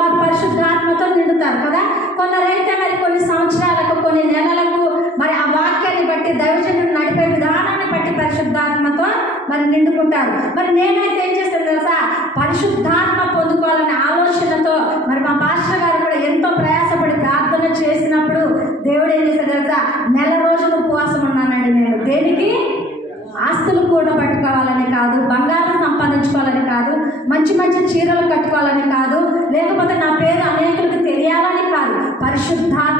వారు పరిశుద్ధాత్మతో నిండుతారు కదా. కొందరైతే మరి కొన్ని సంవత్సరాలకు, కొన్ని నెలలకు మరి ఆ వాక్యాన్ని బట్టి, దైవజనుడు నడిపే విధానాన్ని బట్టి పరిశుద్ధాత్మతో మరి నిండుకుంటారు. మరి నేనైతే ఏం చేస్తాను తెలుసా, పరిశుద్ధాత్మ పొందుకోవాలనే ఆలోచనతో మరి మా పాస్టర్ గారు కూడా ఎంతో ప్రయాసపడి ప్రార్థన చేసినప్పుడు దేవుడు ఏం చేశాడు తెలుసా, నెల రోజులు ఉపవాసం ఉన్నానండి నేను. దేనికి? ఆస్తులు కూడా పట్టుకోవాలని కాదు, బంగారం సంపాదించుకోవాలని కాదు, మంచి మంచి చీరలు కట్టుకోవాలని కాదు, లేకపోతే నా పేరు అనేకులకు తెలియాలని కాదు. పరిశుద్ధాత్మ